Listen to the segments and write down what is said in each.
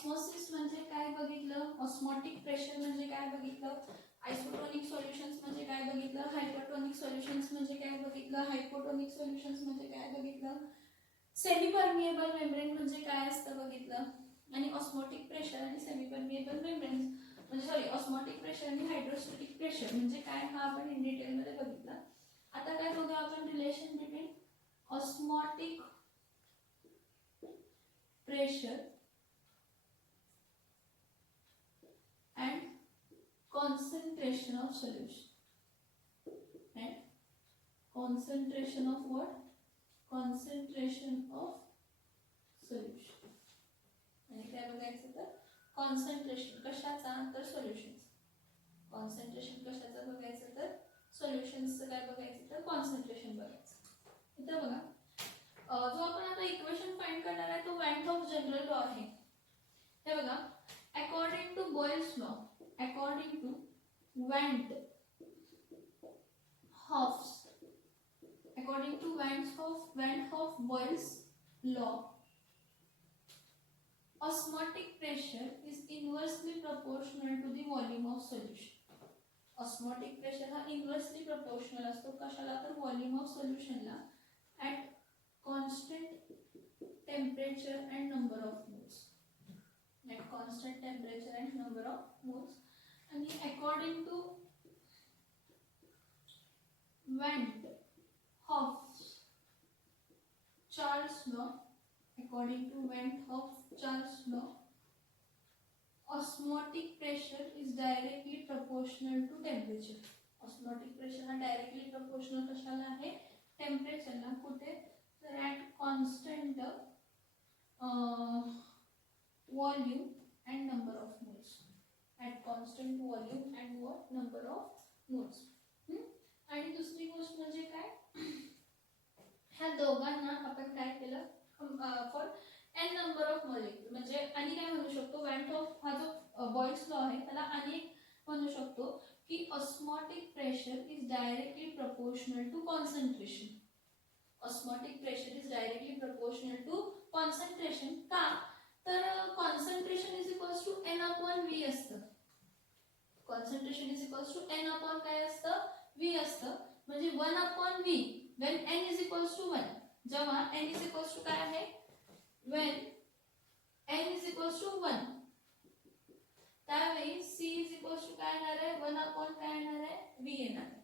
Osmosis म्हणजे काय बघितलं, ऑस्मोटिक प्रेशर म्हणजे काय बघितलं, आयसोटोनिक सोल्युशन्स म्हणजे काय बघितलं, हायपरटोनिक सोल्युशन्स म्हणजे काय बघितलं, हायपोटोनिक सोल्युशन्स म्हणजे काय बघितलं, सेमी परमिएबल मेम्ब्रेन म्हणजे काय असतं बघितलं, आणि ऑस्मोटिक प्रेशर आणि सेमी परमिएबल मेम्ब्रेन म्हणजे सॉरी ऑस्मोटिक प्रेशर आणि हायड्रोस्टॅटिक प्रेशर म्हणजे काय हा आपण इन डिटेल मध्ये बघितलं. आता काय बघूया आपण relation between osmotic pressure and concentration of solution and concentration of what, concentration of solution. आणि काय बघायचं तर कॉन्सन्ट्रेशन कशाचा तर सोल्युशन्स, कॉन्सन्ट्रेशन कशाचा बघायचं तर सोल्युशन्सचं काय बघायचं तर कॉन्सन्ट्रेशन बघायचं. इथं बघा जो आपण आता इक्वेशन फाइंड करणार आहे तो वॅन ऑफ जनरल लॉ आहे. हे बघा according to Boyle's law, according to Van 't Hoff's, according to Van 't Hoff Boyle's law, osmotic pressure is inversely proportional to the volume of solution. Osmotic pressure हा inversely proportional असतो कशाला तर volume of solution ला at constant temperature and number of moles, at constant temperature and number of moles. And according to Van 't Hoff's Charles law, according to Van 't Hoff Charles law, osmotic pressure is directly proportional to temperature. Osmotic pressure हा directly proportional कशाला आहे temperature ला. कुठे तर at constant volume and number of moles, at constant volume and what number of moles. आणि दुसरी गोष्ट म्हणजे काय, ह्या दोघांना आपण काय केलं for n number of molecule म्हणजे आणि काय म्हणू शकतो वॅन 't हॉफ हा जो बॉयल्स लॉ आहे त्याला आणि म्हणू शकतो की osmotic pressure is directly proportional to concentration. Osmotic pressure is directly proportional to concentration. का तर concentration is equals to n upon v असतं. Concentration is equals to n upon काय असतं v असतं. म्हणजे 1 upon v when n is equals to 1, जेव्हा n is equals to काय आहे when n is equals to 1 त्यावेळी c is equals to काय येणार आहे 1 अपॉन काय येणार आहे v येणार आहे.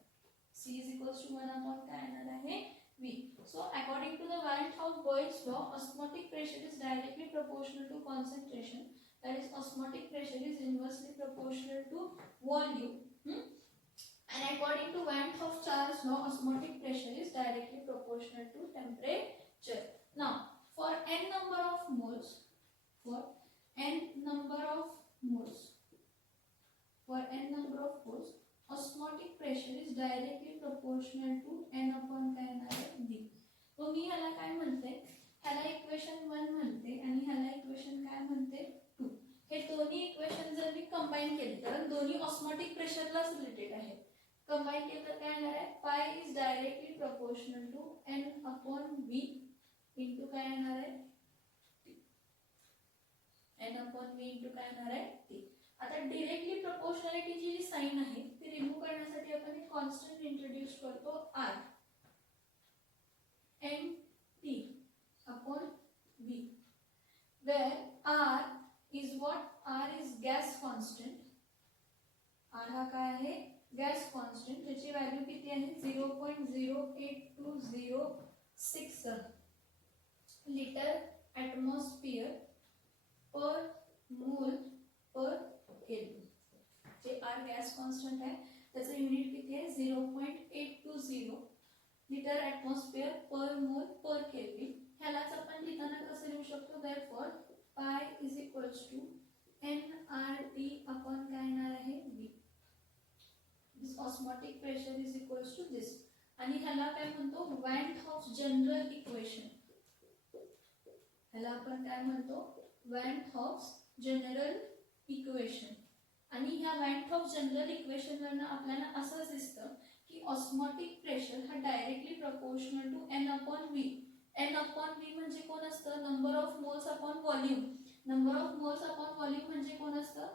c is equals to 1 upon काय येणार आहे v. So according to the Van 't Hoff Boyle's law, osmotic pressure is directly proportional to concentration, that is osmotic pressure is inversely proportional to volume. And according to Van 't Hoff Charles law, osmotic pressure is directly proportional to temperature. Now for n number of moles, for n number of moles, for n number of moles, osmotic pressure is directly proportional to n upon काय येणार आहे v. तो मी ह्याला काय म्हणते, ह्याला equation 1 म्हणते आणि ह्याला इक्वेशन काय म्हणते 2. हे दोन्ही इक्वेशन जर मी कंबाईन केले कारण दोन्ही ऑस्मोटिक प्रेशरलाच रिलेटेड आहेत, कंबाईन केलं तर काय येणार आहे pi is directly proportional to n upon v into काय येणार आहे n अपॉन v इंटू काय येणार आहे t. आता डायरेक्टली प्रोपोर्शनॅलिटीची जी साइन आहे ती रिमूव्ह करण्यासाठी आपण एक कॉन्स्टंट इंट्रोड्यूस करतो r n t upon v, where r is what, r is gas constant. r हा काय आहे गॅस कॉन्स्टंट, त्याची व्हॅल्यू किती आहे 0.08206 litre atmosphere per mole per kelvin. जे आर गॅस कॉन्स्टंट आहे त्याचं युनिट किती आहे 0.820 litre atmosphere per mole per kelvin. ह्यालाच आपण लिहिताना कसं लिहू शकतो, therefore pi is equals to nRT upon काय येणार आहे v. This osmotic pressure is equals to this. आणि ह्याला काय म्हणतो van 't Hoff general equation. ह्याला आपण काय म्हणतो van 't Hoff general equation. आणि ह्या van 't Hoff general equation वरनं आपल्याला असं दिसतं की ऑस्मोटिक प्रेशर हा directly proportional to n upon v. n upon v म्हणजे कोण असतं number of moles upon volume. Number of moles upon volume म्हणजे कोण असतं?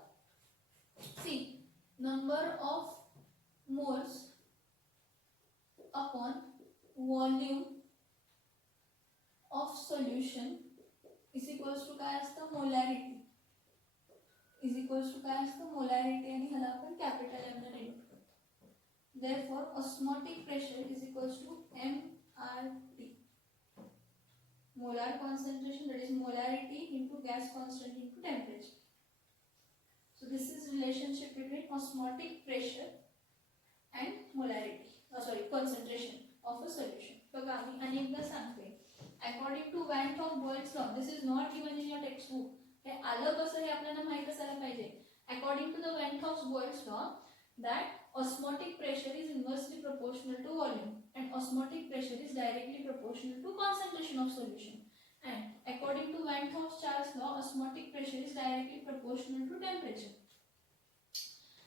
C, number of moles upon volume of solution is equals to काय असतं? Molarity. Is equals to काय असतं? मोलॅरिटी. आणि ह्याला आपण कॅपिटल एम ने डिनोट करतो. Therefore, osmotic pressure is equals to MRT. Molar concentration, that is molarity into gas constant into temperature. So this is relationship between osmotic pressure and molarity. Concentration of a solution. बघा मी अनेकदा सांगते. According to Van der Waals law, this is not given in your textbook. हे आलं कसं हे आपल्याला माहित असायला पाहिजे. According to the Van der Waals law, that osmotic pressure is inversely proportional to volume and osmotic pressure is directly proportional to concentration of solution. And according to Van der Waals law, osmotic pressure is directly proportional to temperature.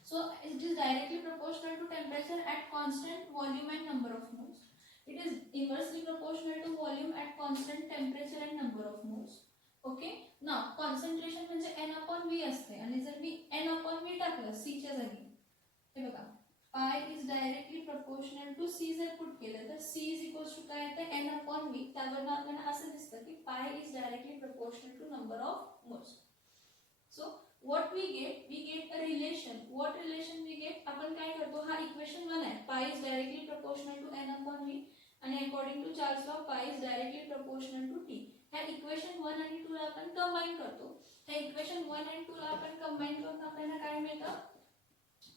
So it is directly proportional to temperature at constant volume and number of moles. It is inversely proportional to volume at constant temperature and number of moles. Okay. Now concentration म्हणजे n upon v असते आणि जर मी n upon v टाकलं c च्या जागी, हे बघा pi is directly proportional to C जर पुट केलं तर सी इज इक्वल्स टू काय येतं? N upon V. त्यावरून आपल्याला असं दिसतं की pi is directly proportional to number of moles. So what we get a relation. What relation we get? आपण काय करतो, हा इक्वेशन 1 आहे. Pi is directly proportional to N upon V आणि according to Charles law pi is directly proportional to T. ह्या equation 1 आणि 2 ला आपण कंबाईन करतो. ह्या इक्वेशन 1 आणि 2 ला आपण कंबाईन करून आपल्याला काय मिळतं?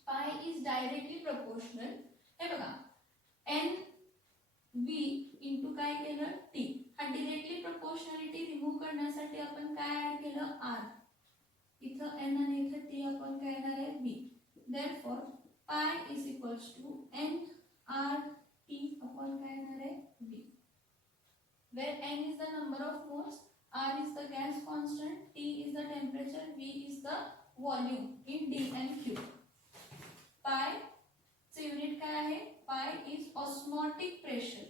पाय इज डायरेक्टली प्रोपोर्शनल, हे बघा एन व्ही इंटू काय केलं? टी. हा डायरेक्टली प्रोपोर्शनॅलिटी रिमूव्ह करण्यासाठी आपण काय ऍड केलं? आर. इथं एन आणि इथं टी आपण काय येणार आहे? V. Therefore pi is equals to N R T upon काय येणार आहे? V. Where N is the number of moles, R is the gas constant, T is the temperature, V is the volume in D and Q. Pi चे unit काय आहे? Pi is osmotic pressure.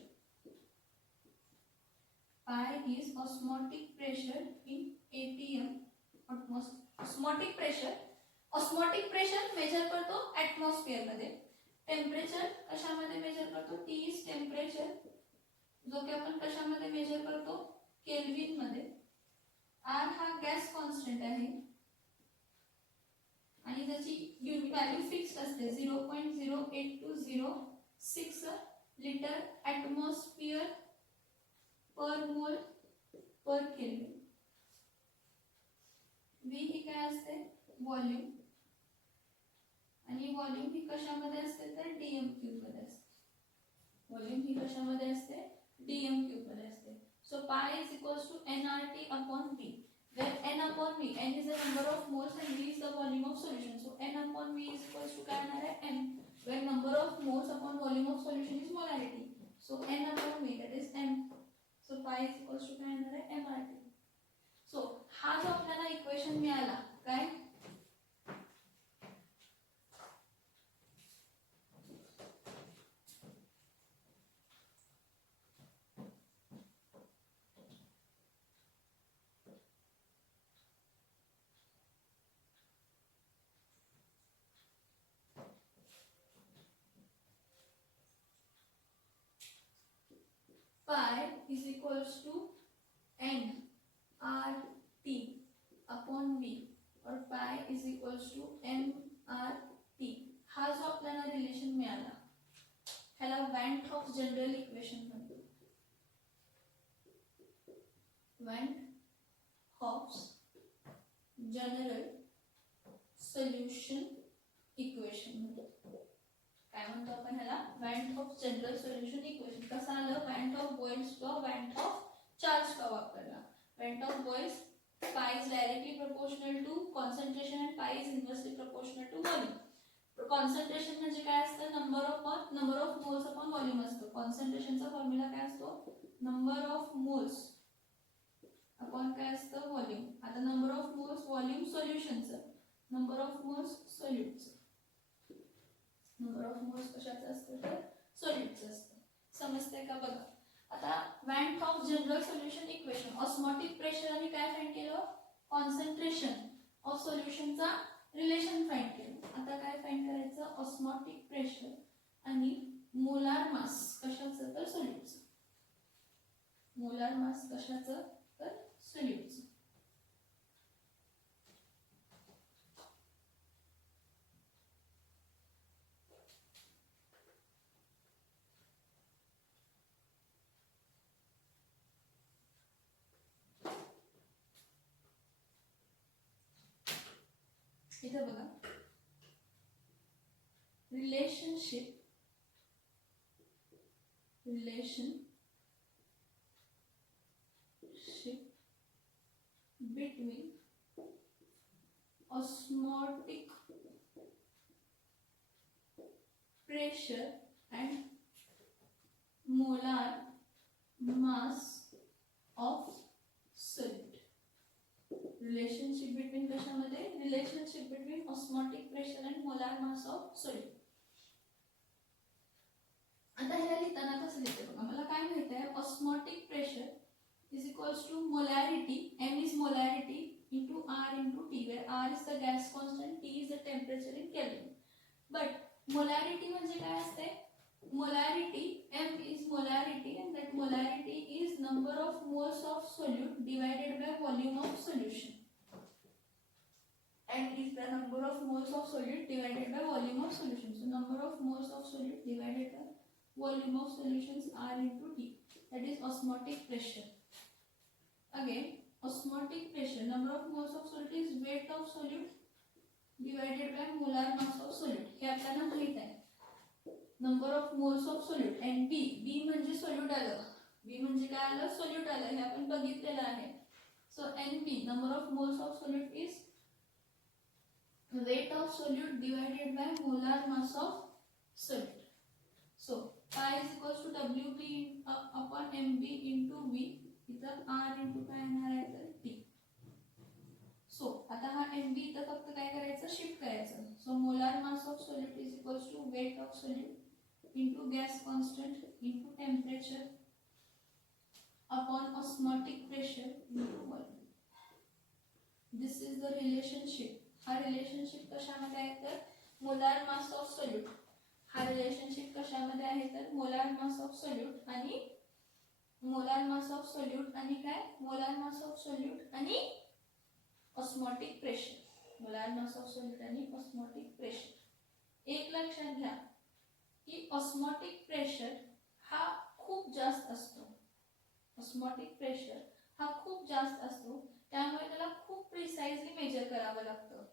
Pi is osmotic pressure in ATM. Osmotic pressure measure करतो atmosphere मध्ये. Temperature कशामध्ये measure करतो? T is temperature, जो की आपण कशामध्ये मेजर करतो? केल्विन मध्ये. आर हा गॅस कॉन्स्टंट आहे आणि त्याची व्हॅल्यू फिक्स्ड असते 0.08206 लिटर ॲटमॉस्फिअर पर मोल पर केल्विन. व्ही ही काय असते? व्हॉल्यूम. आणि व्हॉल्यूम ही कशामध्ये असते? तर डीएम क्यूब मध्ये असते. व्हॉल्यूम ही कशामध्ये असते? डीएम क्यूब मध्ये असते. So pi is equals to NRT upon V. Where n upon v, n is the number of moles and v is the volume of solution. So n upon v is equals to क्या आना है? m. Where number of moles upon volume of solution is molarity. So n upon v, that is m. So pi is equals to क्या आना है? mRT. So हा जो आपल्याला equation मिळाला काय? pi is equals to n r t upon v और pi is equals to m r t. हा जो आपल्याला रिलेशन मिळाला ह्याला वॅन हॉफ जनरल इक्वेशन म्हणतात. Van Hoff's general solution equation म्हणतात. काय म्हणतो आपण ह्याला? Van Hoff general solution equation. कसं आलं? Van Hoff Boyle's law, van Hoff Charles law वापरला. Van Hoff Boyle's pi is directly proportional to concentration and pi is inversely proportional to volume. Concentration म्हणजे काय असतं? Number of moles upon volume असतो. कॉन्सन्ट्रेशनचा formula काय असतो? Number of moles upon काय असतं? Volume. आता नंबर ऑफ मोल्स व्हॉल्यूम सोल्युशनचं, नंबर ऑफ मोल्स सोल्यूटचं. नंबर ऑफ मोल्स कशाचं असतं? तर सोल्यूटचं असतं. समजतंय का? बघा आता van Hoff general solution equation, osmotic pressure आणि काय फाइंड केलं? कॉन्सन्ट्रेशन ऑफ सोल्युशनचा रिलेशन फाइंड केलं. आता काय फाइंड करायचं, ऑस्मॉटिक प्रेशर आणि मोलार मास कशाचं तर सोल्यूटचं. मोलार मास कशाचं तर सोल्यूटचं. इथे बघा relationship between osmotic pressure and molar mass of solute. Relationship between कशामध्ये, relationship between osmotic pressure and molar mass of solute. आता ह्याला लिहिताना कसं लिहिते बघा, मला काय माहिती आहे, osmotic pressure is equals to molarity, m is molarity into r into t, where r is the gas constant, t is the temperature in Kelvin. But molarity म्हणजे काय असते, molarity, m is molarity and that molarity is number of moles of solute divided by volume of solution. And is the number of moles of solute divided by volume of solution. So number of moles of solute divided by volume of solutions r into t, that is osmotic pressure. Again, osmotic pressure, number of moles of solute is weight of solute divided by molar mass of solute. हे आपल्याला माहित आहे, number of moles of solute. and b म्हणजे solute आलं, b म्हणजे काय आलं, solute आलं, हे आपण बघितलेलं आहे. so nb, number of moles of solute is weight of solute divided by molar mass of solute. so pi is equals to wb upon mb into v, इथं r इंटू काय येणार आहे तर t. सो आता हा mb इथं फक्त काय करायचं, शिफ्ट करायचं. So molar mass of solute is equals to weight of solute into gas constant into temperature upon osmotic pressure into volume. This is the relationship. हा रिलेशनशिप कशामध्ये आहे तर मोलार मास ऑफ सोल्यूट. हा relationship कशामध्ये आहे तर molar mass of solute आणि molar mass of solute आणि काय, मोलार मास ऑफ सोल्यूट आणि osmotic pressure. Molar mass of solute आणि ऑस्मॉटिक प्रेशर. एक लक्षात घ्या की ऑस्मॉटिक प्रेशर हा खूप जास्त असतो. ऑस्मॉटिक प्रेशर हा खूप जास्त असतो, त्यामुळे त्याला खूप प्रिसाइजली मेजर करावं लागतं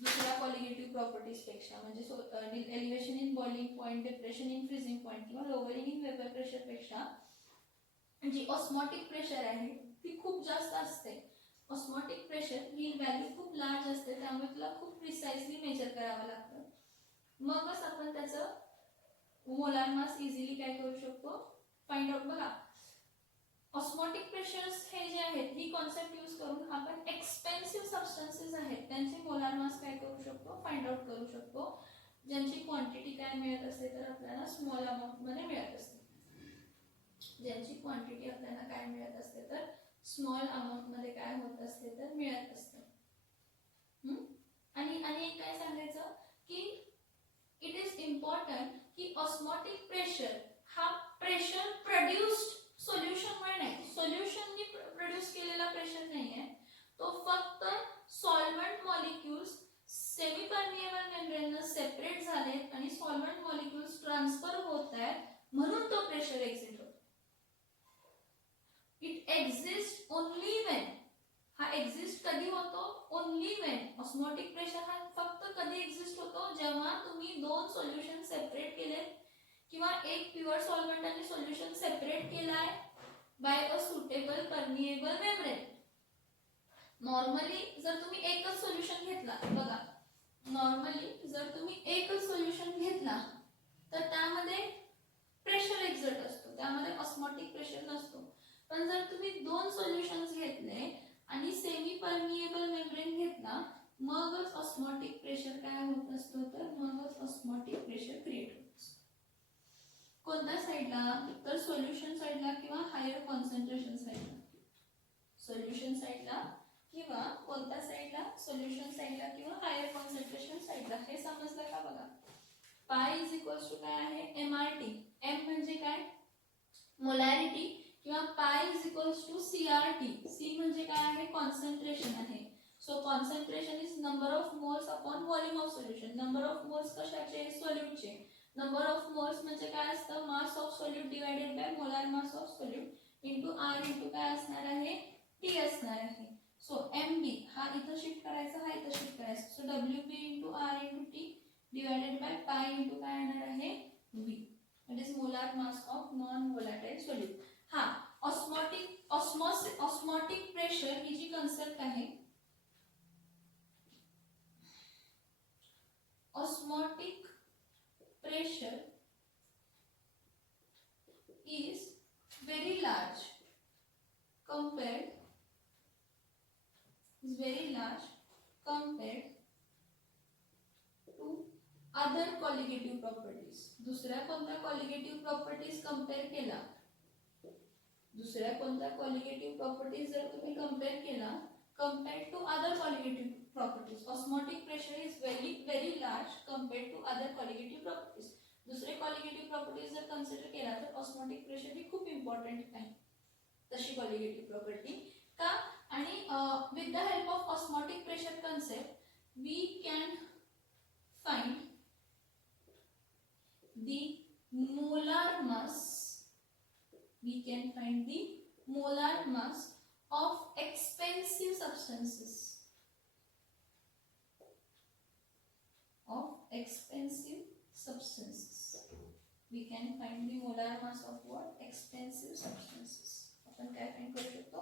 दुसऱ्या कॉलिगेटिव्ह प्रॉपर्टीज पेक्षा. म्हणजे elevation in boiling point, depression in freezing point किंवा लोअरिंग इन वेपर प्रेशर पेक्षा जी ऑस्मॉटिक प्रेशर आहे ती खूप जास्त असते. ऑस्मॉटिक प्रेशर ही व्हॅल्यू खूप लार्ज असते, त्यामुळे तुला खूप प्रिसाइजली मेजर करावं लागतं. मगच आपण त्याचं मोलार मास इझिली काय करू शकतो, फाइंड आउट. बघा ऑस्मॉटिक प्रेशर्स हे जे आहेत, ही कॉन्सेप्ट यूज करून आपण एक्सपेन्सिव्ह सबस्टन्सेस आहेत त्यांचे मोलार मास काय करू शकतो, फाइंड आउट करू शकतो, ज्यांची क्वांटिटी काय मिळत असते तर आपल्याला स्मॉल अमाउंट मध्ये मिळत असते. ज्यांची क्वांटिटी आपल्याला काय मिळत असते तर स्मॉल अमाउंट मध्ये काय होत असते तर मिळत असते. आणि एक काय सांगायचं की इट इज इम्पॉर्टंट की ऑस्मॉटिक प्रेशर हा प्रेशर प्रोड्यूस्ड सोल्युशन मुळे नाही, सोल्युशननी प्रोड्यूस केलेला प्रेशर नाही आहे, तो फक्त सॉल्व्हेंट मॉलिक्युल्स सेमी परमिएबल मेम्ब्रेनने सेपरेट झालेत आणि सॉल्व्हेंट मॉलिक्युल्स ट्रान्सफर होत आहेत म्हणून तो प्रेशर एक्झिट होतो. इट एक्झिस्ट ओनली व्हेन, हा एक्झिस्ट कधी होतो, ओनली व्हेन. ऑस्मॉटिक प्रेशर हा फक्त कधी एक्झिस्ट होतो जेव्हा तुम्ही दोन सोल्युशन सेपरेट केले किंवा एक प्युअर सॉल्व्हेंट आणि सोल्युशन सेपरेट केलाय by a suitable permeable membrane. Normally जर तुम्ही एकच सोल्युशन घेतला, बघा नॉर्मली जर तुम्ही एकच सोल्युशन घेतला तर त्यामध्ये प्रेशर एक्झर्ट असतो, त्यामध्ये ऑस्मॉटिक प्रेशर नसतो. पण जर तुम्ही दोन सोल्युशन्स घेतले आणि सेमी परमिएबल मेम्ब्रेन घेतला मगच ऑस्मॉटिक प्रेशर काय होत असतो तर मगच ऑस्मॉटिक प्रेशर क्रिएट होत असतो. कोणत्या साइडला तर सोल्युशन साइडला किंवा हायर कॉन्सन्ट्रेशन साइडला. सोल्युशन साइडला किंवा कोणत्या साईडला, सोल्युशन साईडला किंवा हायर कॉन्सन्ट्रेशन साईडला, हे समजलं का बघा. पाय इज इक्वल्स टू काय आहे, MRT. एम म्हणजे काय, मोलॅरिटी, किंवा pi is equals to CRT. C म्हणजे काय आहे, कॉन्सन्ट्रेशन आहे. So concentration is number of moles upon volume of solution. Number of moles कशाचे, सोल्यूटचे. नंबर ऑफ मोल्स म्हणजे काय असतं, mass of solute divided by molar mass of solute into R into काय असणार आहे, टी असणार आहे. सो MB हा इथं शिफ्ट करायचा, हा इथं शिफ्ट करायचा. So WB into R into T divided by pi into काय येणार आहे, V. It is molar mass of non volatile solute. हा ऑस्मोटिक प्रेशर ही जी कन्सेप्ट आहे, osmotic pressure is very large compared to other colligative properties. दुसऱ्या कोणत्या colligative properties compare केला, दुसऱ्या कोणत्या colligative properties जर तुम्ही कंपेअर केला compared to other colligative properties, osmotic pressure is very large compared to other colligative properties. दुसरे colligative properties जर कन्सिडर केला तर osmotic pressure ही खूप इम्पॉर्टंट आहे तशी colligative property का. आणि with the help of osmotic pressure concept we can find the molar mass of expensive substances. We can find the molar mass of what, expensive substances. आपण काय find करू शकतो,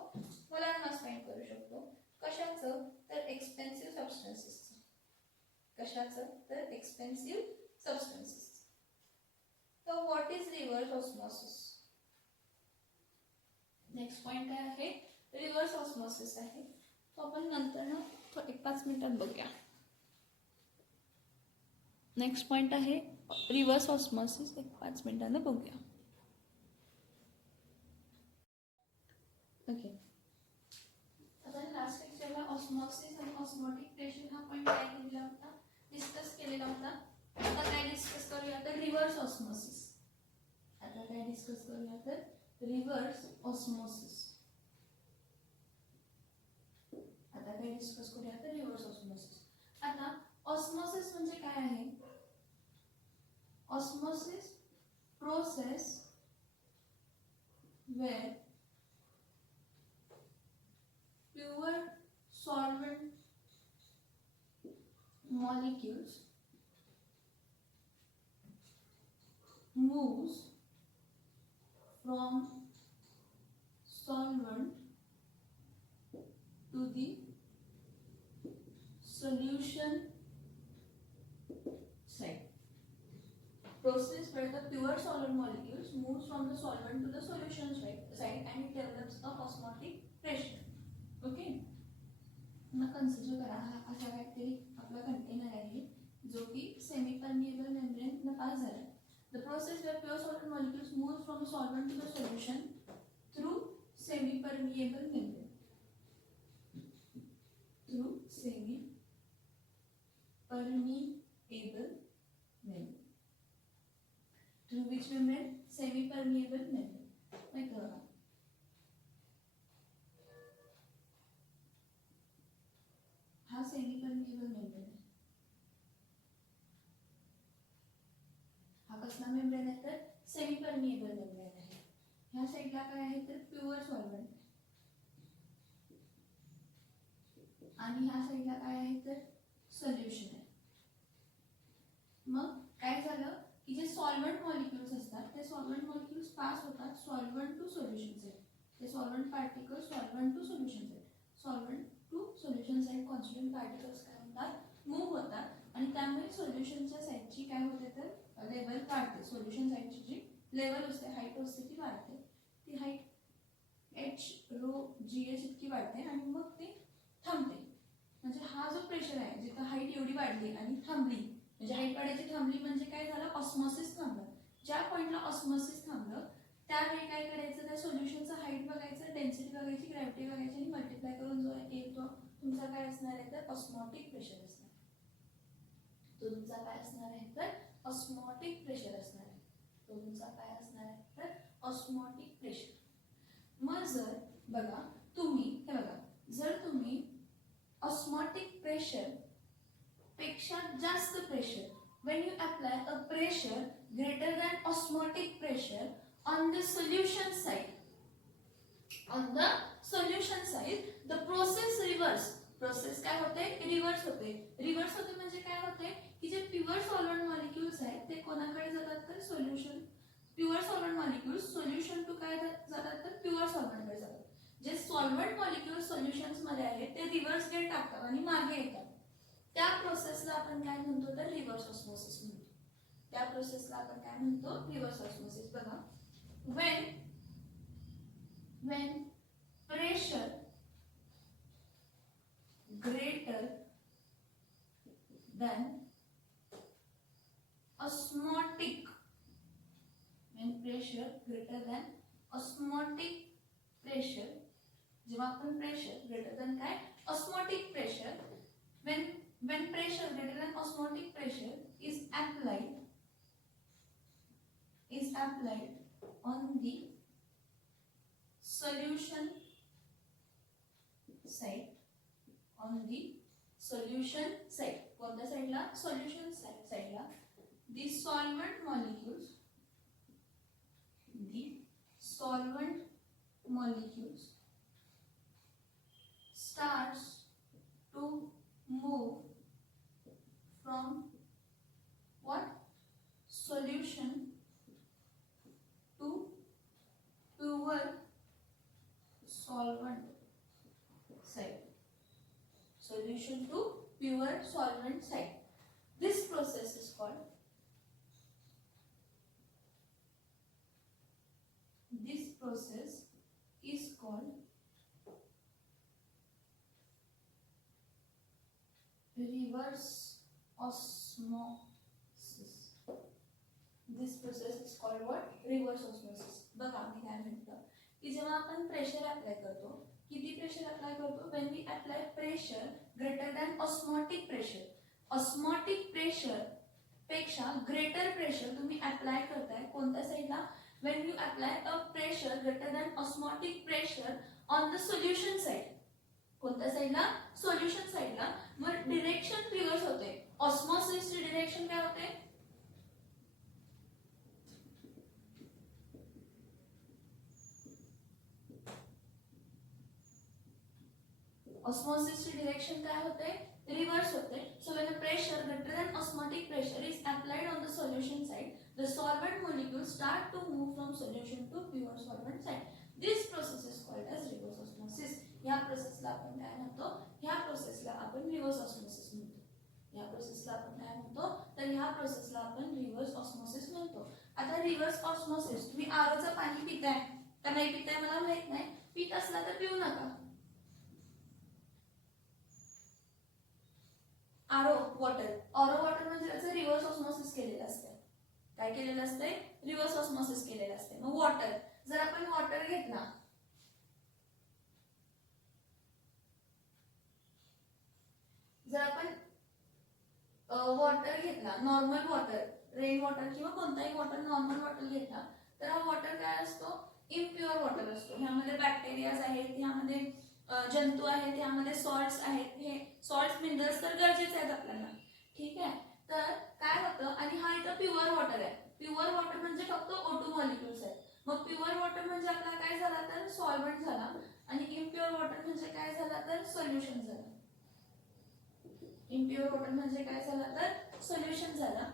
molar mass find करू शकतो. कशाचं, तर एक्सपेन्सिव्ह सबस्टन्सेसचं. कशाचं, तर एक्सपेन्सिव्ह सबस्टन्सेस. तर what is reverse osmosis. Next point काय आहे, रिव्हर्स ऑस्मोसिस आहे. तो आपण नंतर ना 5 मिनिटात बघूया. नेक्स्ट पॉइंट आहे रिव्हर्स ऑस्मोसिस, 5 मिनिटांना बघूया. ओके, आता लास्ट लेक्चरला ऑस्मोसिस आणि ऑस्मोटिक प्रेशर हा पॉइंट काय केलेला होता, डिस्कस केलेला होता. आता काय डिस्कस करूया, तर रिव्हर्स ऑस्मोसिस. आता काय डिस्कस करूया, तर रिव्हर्स ऑस्मोसिस. आता काय डिस्कस करूया, तर रिव्हर्स ऑस्मोसिस. आता ऑस्मोसिस म्हणजे काय आहे, osmosis process where pure solvent molecules moves from solvent to the solution side. Process where the pure solvent molecules moves from the solvent to the solution side and it develops a osmotic pressure. Okay, ना consider करा हा असा काहीतरी आपला container आहे जो की semi permeable membrane न पास झाला. The process where pure solvent molecules move from the solvent to the solution through semi permeable membrane. Through semi permeable membrane. Through which membrane? Semi permeable membrane. मैं कह रहा हूँ. हा semi permeable membrane आहे. हा कसला membrane आहे, तर सेमी परमिएबल मेम्ब्रेन आहे. ह्या साईडला काय आहे, तर प्युअर सॉल्व्हेंट आणि ह्या साईडला काय आहे, तर सोल्युशन आहे. मग काय झालं की जे सॉल्व्हेंट मॉलिक्युल्स असतात ते सॉल्व्हेंट मॉलिक्युल्स पास होतात सॉल्व्हेंट टू सोल्युशन साइड. ते solvent particles solvent to solution side, solvent to solution side constituent particles काय होतात, मूव्ह होतात आणि त्यामुळे सोल्युशनच्या साइडची काय होते, तर लेवल वाढते. सोल्युशन साइडची जी लेवल असते, हाईट असते ती वाढते. ती हाईट HρGH इतकी वाढते आणि मग ती थांबते. म्हणजे हा जो प्रेशर आहे जिथं हाईट एवढी वाढली आणि थांबली, म्हणजे हाईट वाढायची थांबली म्हणजे काय झालं, ऑस्मोसिस थांबलं. ज्या पॉइंटला ऑस्मोसिस थांबलं त्यावेळी काय करायचं, त्या सोल्युशनचं हाईट बघायचं, डेन्सिटी बघायची, ग्रॅव्हिटी बघायची आणि मल्टिप्लाय करून जो येतो तो तुमचा काय असणार आहे तर ऑस्मॉटिक प्रेशर असणार आहे. तो तुमचा काय असणार आहे तर ऑस्मॉटिक प्रेशर असणार आहे. तो तुमचा काय असणार आहे तर ऑस्मॉटिक प्रेशर. मग जर बघा तुम्ही हे बघा, जर तुम्ही ऑस्मॉटिक प्रेशर पेक्षा जास्त pressure, when you apply a pressure greater than osmotic pressure on the solution side, on the solution side the process reverse. Process काय होते रिव्हर्स होते. रिव्हर्स होते म्हणजे काय होते की जे प्युअर सॉल्व्हेंट मॉलिक्युल्स आहेत ते कोणाकडे जातात तर solution, pure solvent molecules solution to काय जातात तर प्युअर सॉल्व्हेंटकडे जातात. जे सॉल्व्हेंट मॉलिक्युल्स सोल्युशन्स मध्ये आहेत ते रिव्हर्स गेट टाकतात आणि मागे येतात. त्या प्रोसेसला आपण काय म्हणतो तर रिव्हर्स ऑस्मोसिस म्हणतो. त्या प्रोसेसला आपण काय म्हणतो रिव्हर्स ऑस्मोसिस. बघा when pressure greater than osmotic, when pressure greater than osmotic pressure, जेव्हा आपण pressure greater than काय osmotic pressure, when pressure greater than osmotic pressure is applied on the solution side, on the solution side, कोणत्या साइडला solution साइडला the solvent molecules starts to move from what solution to pure solvent side, solution to pure solvent side. This process is called reverse osmosis. This process is called what? Reverse osmosis. बघा मी काय म्हणतो की जेव्हा आपण pressure apply करतो, किती pressure apply करतो when we apply pressure greater than osmotic pressure. osmotic pressure पेक्षा greater pressure तुम्ही अप्लाय करताय कोणत्या साइडला when you apply a pressure greater than osmotic pressure on the solution side. कोणत्या साइडला सोल्युशन साइडला. मग डिरेक्शन रिव्हर्स होते. ऑस्मोसिस ची डिरेक्शन काय होते ऑस्मोसिस ची डिरेक्शन काय होते रिव्हर्स होते. So when a pressure greater than osmotic pressure is applied on the solution side the solvent molecules start to move from solution to pure solvent side. This process is called as reverse osmosis. या प्रोसेसला आपण काय म्हणतो ह्या प्रोसेसला आपण reverse osmosis म्हणतो. या प्रोसेसला आपण काय म्हणतो तर ह्या प्रोसेसला आपण रिव्हर्स ऑस्मोसिस म्हणतो. आता रिव्हर्स ऑस्मोसिस तुम्ही आरोचं पाणी पिताय का नाही पिताय मला माहित नाही, पित असला तर पिऊ नका. आरो वॉटर म्हणजे त्याचं रिव्हर्स ऑस्मोसिस केलेलं असते. काय केलेलं असते रिव्हर्स ऑस्मोसिस केलेलं असते. मग वॉटर, जर आपण वॉटर घेतला, जर आपण वॉटर घेतला नॉर्मल वॉटर, रेन वॉटर किंवा कोणताही वॉटर नॉर्मल वॉटर घेतला तर हा वॉटर काय असतो इम्प्युअर वॉटर असतो. ह्यामध्ये बॅक्टेरियाज आहेत, ह्यामध्ये जंतू आहेत, ह्यामध्ये सॉल्ट्स आहेत. हे सॉल्ट्स मिनरल्स तर गरजेचे आहेत आपल्याला, ठीक आहे. तर काय होतं आणि हा इथं प्युअर वॉटर आहे. प्युअर वॉटर म्हणजे फक्त O2 मॉलिक्युल्स आहेत. मग प्युअर वॉटर म्हणजे आपला काय झाला तर सॉल्व्हेंट झाला आणि इम्प्युअर वॉटर म्हणजे काय झाला तर सोल्युशन झालं. इम्प्युअर वॉटर म्हणजे काय झाला तर सोल्युशन झाला.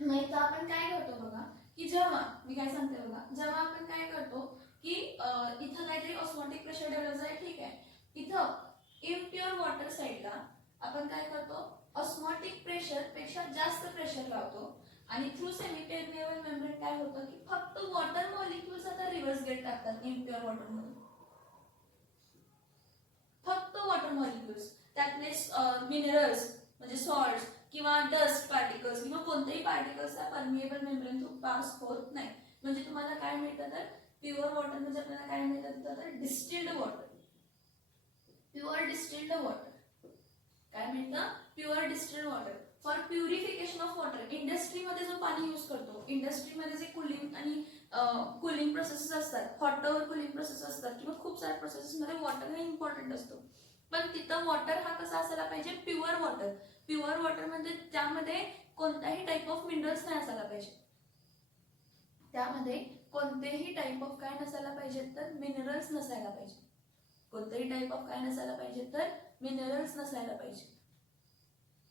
मग इथं आपण काय करतो बघा की जेव्हा मी काय सांगते बघा, जेव्हा आपण काय करतो की इथं काहीतरी ऑस्मोटिक प्रेशर डेव्हलप आहे, ठीक आहे. इथं इम्प्युअर वॉटर साइडला आपण काय करतो ऑस्मोटिक प्रेशर पेक्षा जास्त प्रेशर लावतो आणि थ्रू सेमी पेर्मिएबल मेम्ब्रेन काय होतं की फक्त वॉटर मॉलिक्युल्स आता रिव्हर्स गेट टाकतात इम्प्युअर वॉटर मध्ये. फक्त वॉटर मॉलिक्युल्स, त्यातले मिनरल्स म्हणजे सॉल्ट्स किंवा डस्ट पार्टिकल्स किंवा कोणतेही पार्टिकल्स त्या परमिएबल मेम्ब्रेन थ्रू पास होत नाही. म्हणजे तुम्हाला काय मिळतं तर प्युअर वॉटर म्हणजे आपल्याला काय मिळतं तर distilled water. Pure distilled water, काय मिळतं, pure distilled water. For purification of water, इंडस्ट्रीमध्ये जो पाणी यूज करतो, इंडस्ट्रीमध्ये जे कुलिंग आणि कुलिंग प्रोसेसेस असतात, हॉटवर कुलिंग प्रोसेस असतात किंवा खूप साऱ्या प्रोसेसेसमध्ये वॉटर हे इम्पॉर्टंट असतो. पण तिथं वॉटर हा कसा असायला पाहिजे, प्युअर वॉटर. प्युअर वॉटर म्हणजे त्यामध्ये कोणताही टाईप ऑफ मिनरल्स नाही असायला पाहिजे, त्यामध्ये कोणतेही टाईप ऑफ काय नसायला पाहिजे तर मिनरल्स नसायला पाहिजे, कोणतेही टाईप ऑफ काय नसायला पाहिजे तर मिनरल्स नसायला पाहिजे,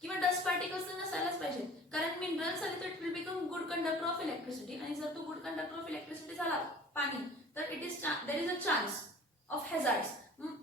किंवा डस्ट पार्टिकल्स तर नसायलाच पाहिजे. कारण मिनरल्स आले तर it will become good conductor of electricity, आणि जर तो गुड कंडक्टर ऑफ इलेक्ट्रिसिटी झाला पाणी, तर it is there is a chance of hazards.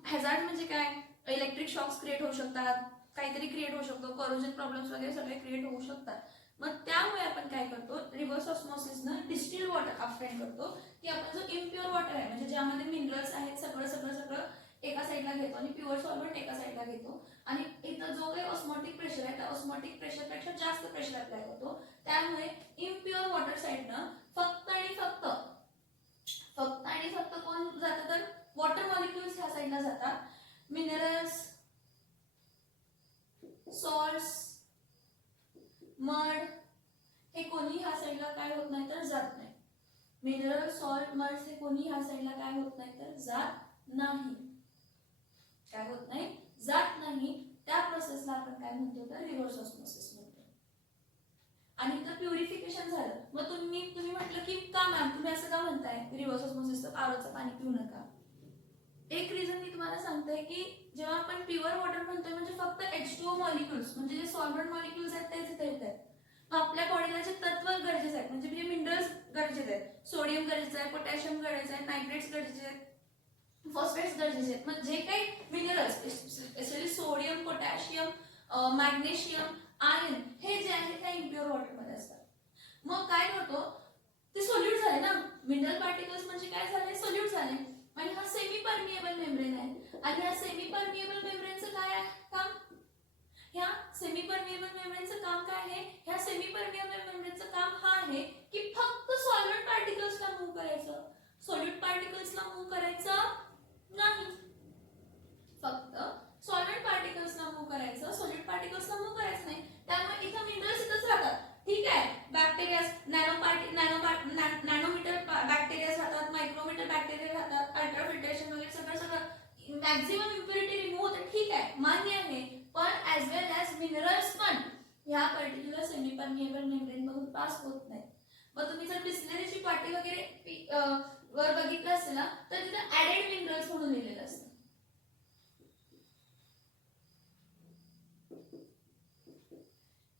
Hazard म्हणजे काय, इलेक्ट्रिक शॉक्स क्रिएट होऊ शकतात, काहीतरी क्रिएट होऊ शकतो, करोजन प्रॉब्लेम्स वगैरे सगळे क्रिएट होऊ शकतात. मग त्यामुळे आपण काय करतो, रिव्हर्स ऑस्मॉसिसनं डिस्टिल्ड वॉटर अप्लाय करतो, की आपण जो इम्प्युअर वॉटर आहे म्हणजे ज्यामध्ये मिनरल्स आहेत सगळं सगळं सगळं एका साईडला घेतो आणि प्युअर सॉल्व्हंट एका साईडला घेतो, आणि इथं जो काही ऑस्मॉटिक प्रेशर आहे त्या ऑस्मॉटिक प्रेशरपेक्षा जास्त प्रेशर अप्लाय करतो. त्यामुळे इम्प्युअर वॉटर साईडनं फक्त आणि फक्त कोण जातं तर वॉटर मॉलिक्युल्स ह्या साईडला जातात, मिनरल्स, सॉल्ट्स, मड हे कोणी ह्या साईडला काय होत नाही तर जात नाही. मिनरल, सॉल्ट, मड्स हे कोणी ह्या साईडला काय होत नाही तर जात नाही, काय होत नाही, जात नाही. त्या प्रोसेसला आपण काय म्हणतो तर रिव्हर्स ऑस्मोसिस म्हणतो. आणि तर प्युरिफिकेशन झालं. मग तुम्ही म्हटलं की का मॅम तुम्ही असं का म्हणताय रिव्हर्स ऑस्मोसिसचं आरोचं पाणी पिऊ नका. एक रिझन मी तुम्हाला सांगते की जेव्हा आपण प्युअर वॉटर म्हणतोय म्हणजे फक्त H2O मॉलिक्युल्स म्हणजे जे सॉल्व्हंट मॉलिक्युल्स आहेत तेच इथे येतात. मग आपल्या बॉडीला जे तत्व गरजेचे आहेत म्हणजे जे मिनरल्स गरजेचे आहेत, सोडियम गरजेचं आहे, पोटॅशियम गरजेचं आहे, नायट्रेट्स गरजेचे आहेत, फॉस्फेट्स गरजेचे आहेत. मग जे काही minerals specially sodium, potassium, magnesium, iron हे जे आहे ते इम्प्युअर वॉटरमध्ये असतात. मग काय करतो ते सोल्यूट झाले ना, मिनरल पार्टिकल्स म्हणजे काय झाले, सोल्यूट झाले. आणि हा सेमी परमिएबल मेम्ब्रेन आहे, आणि ह्या सेमी परमिएबल मेम्ब्रेनचं काय आहे काम, ह्या सेमी परमिएबल मेम्ब्रेनचं काम काय आहे, ह्या सेमी परमिएबल मेम्ब्रेनचं काम हा आहे की फक्त सॉल्व्हंट पार्टिकल्सला मूव्ह करायचं, सोल्यूट पार्टिकल्सला मूव्ह करायचं नाही, फक्त सॉल्व्हंट पार्टिकल्सला मूव्ह करायचं, सोल्यूट पार्टिकल्सला मूव्ह करायचं नाही. त्यामुळे इथं मिनरल्स इथंच राहतात. ठीक आहे, बॅक्टेरिया नॅनोमीटर बॅक्टेरिया राहतात, मायक्रोमीटर बॅक्टेरिया राहतात, अल्ट्रा फिल्ट्रेशन वगैरे सगळं सगळं मॅक्झिमम इम्प्युरिटी रिमूव्ह होते, ठीक आहे मान्य आहे. पण ऍज वेल ऍज मिनरल्स पण ह्या पर्टिक्युलर सेमी परमिएबल मेम्ब्रेन मधून पास होत नाही. मग तुम्ही जर बिस्लरीची पाटी वगैरे वर बघितलं असेल ना तर तिथं ऍडेड मिनरल्स म्हणून लिहिलेलं असतं.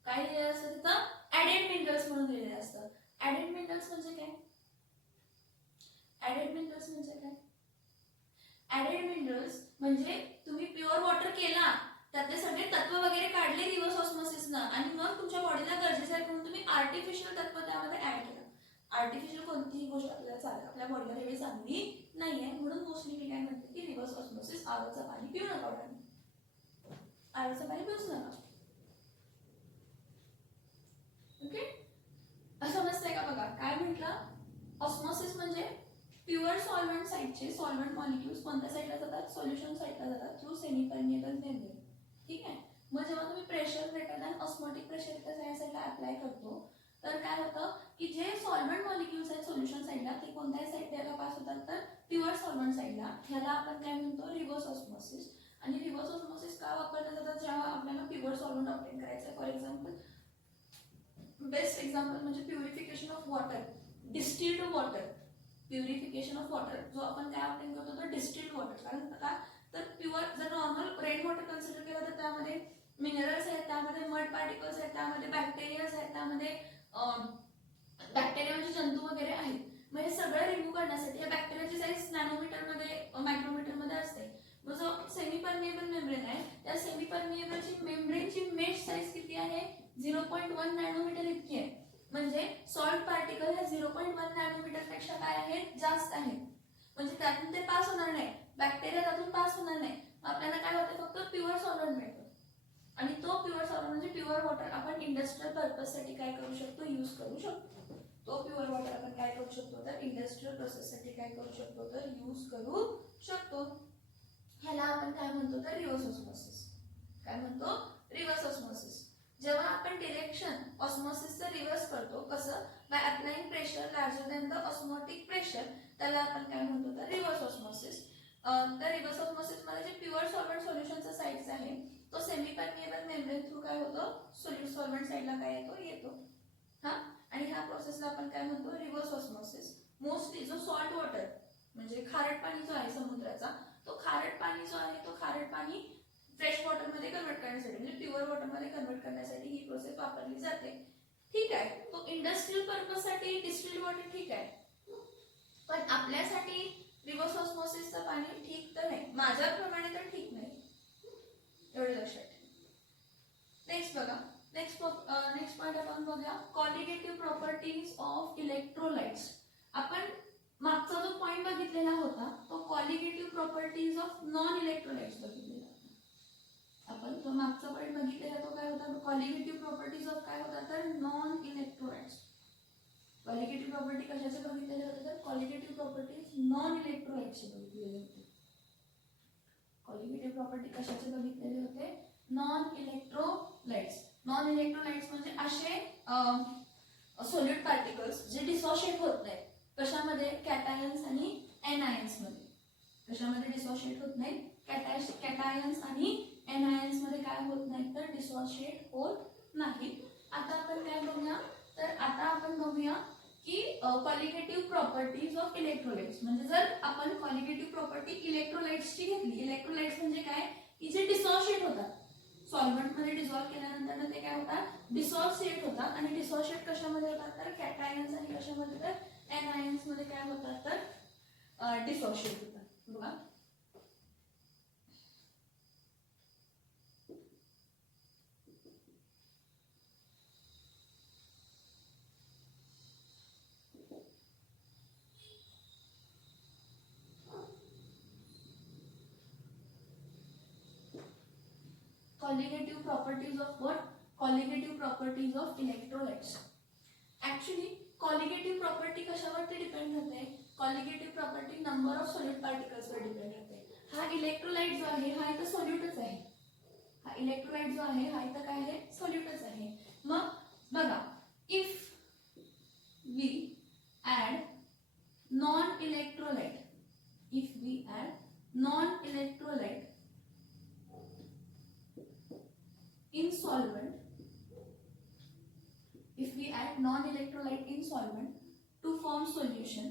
काय लिहिलेलं असतं तिथं, ऍडेड मिनरल्स म्हणून लिहिलेलं असतं. ऍडेड मिनरल्स म्हणजे काय, ऍडेड मिनरल्स म्हणजे काय, ऍडेड मिनरल्स म्हणजे तुम्ही प्युअर वॉटर केला, त्यातले सगळे तत्व वगैरे काढले रिव्हर्स ऑस्मोसिसनं, आणि मग तुमच्या बॉडीला गरजेचं आहे म्हणून तुम्ही आर्टिफिशियल तत्व त्यामध्ये ऍड केलं. आर्टिफिशियल कोणतीही गोष्ट आपल्याला चालेल, आपल्या बॉडीला वेगळी चांगली नाहीये, म्हणून मोस्टली मी काय म्हणते की रिव्हर्स ऑस्मोसिस आरोचं पाणी पिऊ नका, आरोचं पाणी पिऊच नका. ओके, समजतंय का बघा काय म्हटलं, ऑस्मोसिस म्हणजे प्युअर सॉल्व्हंट साइडचे सॉल्व्हंट मॉलिक्युल्स कोणत्या साइडला जातात, सोल्युशन साइडला जातात थ्रू सेमी परमिएबल मेम्ब्रेन. ठीक आहे, मग जेव्हा तुम्ही pressure greater than osmotic pressure त्या साइडला अप्लाय करतो तर काय होतं की जे सॉल्व्हंट मॉलिक्युल्स आहेत सोल्युशन साइडला ते कोणत्या साइडला पास होतात तर प्युअर सॉल्व्हंट साइडला. ह्याला आपण काय म्हणतो रिव्हर्स ऑस्मोसिस. आणि रिव्हर्स ऑस्मोसिस का वापरलं जातं, जेव्हा आपल्याला प्युअर सॉल्व्हंट ऑब्टेन करायचं आहे. फॉर एक्झाम्पल, बेस्ट एक्झाम्पल म्हणजे purification of water, distilled water, purification of water जो आपण काय ऑब्टेन करतो तर डिस्टिल्ड वॉटर. कारण का तर प्युअर जर नॉर्मल रेन वॉटर कन्सिडर केलं तर त्यामध्ये मिनरल्स आहेत, त्यामध्ये मड पार्टिकल्स आहेत, त्यामध्ये बॅक्टेरियाज आहेत, त्यामध्ये बॅक्टेरिया म्हणजे जंतू वगैरे आहेत. मग हे सगळं रिमूव्ह करण्यासाठी या बॅक्टेरियाची साईज नॅनोमीटरमध्ये मायक्रोमीटरमध्ये असते. मग जो सेमी परमिएबल मेम्ब्रेन आहे त्या सेमी परमिएबलची मेम्ब्रेनची मेश साईज किती आहे, 0.1 नॅनोमीटर इतकी आहे. म्हणजे सॉल्ट पार्टिकल हे 0.1 नॅनोमीटर पेक्षा काय आहे जास्त आहे. म्हणजे त्यातून ते पास होणार नाही, बॅक्टेरिया त्यातून पास होणार नाही. आपल्याला काय होतं फक्त प्युअर सॉल्व्हंट मिळतो. आणि तो प्युअर सॉल्व्हंट म्हणजे प्युअर वॉटर आपण इंडस्ट्रियल पर्पजसाठी काय करू शकतो, यूज करू शकतो. तो प्युअर वॉटर आपण काय करू शकतो तर इंडस्ट्रियल प्रोसेससाठी काय करू शकतो तर यूज करू शकतो. ह्याला ह्याला आपण काय म्हणतो तर रिव्हर्स ऑस्मोसिस. काय म्हणतो? Reverse osmosis. जेव्हा आपण डिरेक्शन ऑस्मोसिसचं रिव्हर्स करतो कसं? By applying pressure larger than the osmotic pressure, त्याला आपण काय म्हणतो तर रिव्हर्स ऑस्मोसिस. तर रिव्हर्स ऑस्मोसिस मध्ये जे प्युअर सॉल्व्हेंट सोल्युशनचा साइड्स आहे तो सेमी परमिएबल मेम्ब्रेन थ्रू काय होतो? सोल्यूट सॉल्व्हेंट साइडला काय येतो. हा, आणि ह्या प्रोसेसला आपण काय म्हणतो? Reverse osmosis. मोस्टली जो सॉल्ट वॉटर म्हणजे खारट पाणी जो आहे समुद्राचा, तो खारट पाणी जो आहे तो खारट पाणी फ्रेश वॉटर मध्ये कन्वर्ट करण्यासाठी म्हणजे प्युअर वॉटर मध्ये कन्वर्ट करण्यासाठी ही प्रोसेस वापरली जाते. ठीक आहे, तो इंडस्ट्रियल पर्पज साठी डिस्टिल्ड वॉटर ठीक आहे, पण आपल्यासाठी रिव्हर्स ऑस्मोसिसचं पाणी ठीक तर नाही, माझ्याप्रमाणे तर ठीक नाही, एवढे लक्षात ठेवा. नेक्स्ट बघा, नेक्स्ट पॉइंट आपण बघूया कॉलिगेटिव्ह प्रॉपर्टीज ऑफ इलेक्ट्रोलाइट्स. आपण मागचा जो पॉइंट बघितलेला होता तो colligative properties of non electrolytes बघितलेला. आपण तो मागचा पॉइंट बघितलेला तो काय होता? कॉलिगेटिव्ह प्रॉपर्टीज ऑफ काय होता तर नॉन इलेक्ट्रोलाइट्स. कॉलिगेटिव्ह प्रॉपर्टी कशाचे बघितलेले होते तर कॉलिगेटिव्ह प्रॉपर्टीज नॉन इलेक्ट्रोलाइट्सचे बघितलेले होते. कॉलिगेटिव्ह प्रॉपर्टी कशाचे बघितलेले होते? Non electrolytes. नॉन इलेक्ट्रोलाइट्स म्हणजे असे सोल्यूट पार्टिकल्स जे डिसोशिएट होत नाहीत. कशामध्ये? कॅटायन्स आणि एनायन्स मध्ये. कशामध्ये डिसोशिएट होत नाहीत? कॅटायन्स आणि एनायन्स मध्ये काय होत नाहीत तर डिसोशिएट होत नाही. आता आपण काय बघूया तर आता आपण बघूया की कॉलिगेटिव्ह प्रॉपर्टीज ऑफ इलेक्ट्रोलाइट्स. म्हणजे जर आपण कॉलिगेटिव्ह प्रॉपर्टी इलेक्ट्रोलाइट्सची घेतली, इलेक्ट्रोलाइट्स म्हणजे काय की जे डिसोशिएट होतात सॉल्व्हेंट मध्ये डिसॉल्व्ह केल्यानंतर ते काय होतात? डिसोशिएट होतात. आणि डिसोशिएट कशामध्ये होतात तर कॅटायन्स आणि कशामध्ये तर एनायन्स मध्ये काय होतात तर डिसोशिएट होतात. बघा colligative properties of what? Colligative properties of electrolytes. Actually colligative property कशावरती डिपेंड होते? colligative property number of solid particles वर डिपेंड होते. हा इलेक्ट्रोलाइट जो आहे हा इथं सॉल्यूटच आहे. हा इलेक्ट्रोलाइट जो आहे हा इथं काय आहे? सॉल्यूटच आहे. मग बघा, if we add non electrolyte, if we add non electrolyte in solvent, if we add non-electrolyte in solvent to form solution,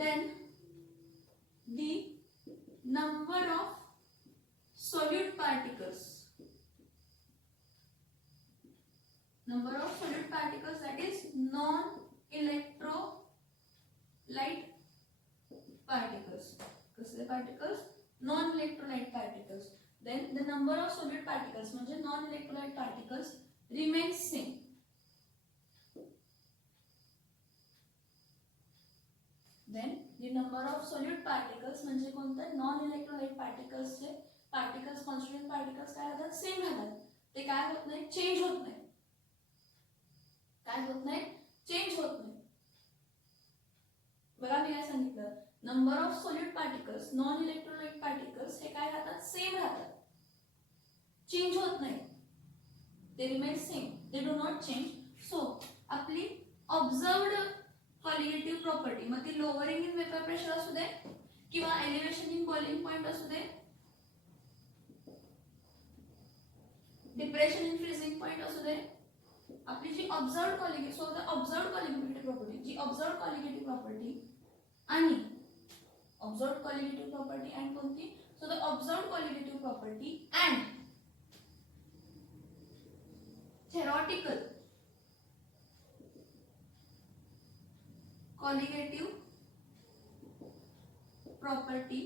then the number of solute particles, that is non-electrolyte particles, non-electrolyte particles, then the number of solute particles म्हणजे non-electrolyte particles remains same. Then the number of solute particles म्हणजे कोणते? non-electrolyte particles चे particles, constituent particles काय राहतात? Same राहतात. ते काय होत नाही? चेंज होत नाही. काय होत नाही? चेंज होत नाही. बघा मी काय सांगितलं, number of solute particles, non electrolyte particles हे काय राहतात? सेम राहतात, चेंज होत नाही. ते remain same, they do not change. So आपली ऑब्झर्वड कॉलिगेटिव्ह प्रॉपर्टी, मग ती लोअरिंग इन वेपर प्रेशर असू दे किंवा एलिव्हेशन इन बॉइलिंग पॉइंट असू दे, डिप्रेशन इन फ्रीजिंग पॉइंट असू दे, आपली जी observed colligative, so the observed colligative property, जी ऑब्झर्वड कॉलिगेटिव्ह प्रॉपर्टी आणि observed colligative property and कोणती? So the observed colligative property and theoretical colligative property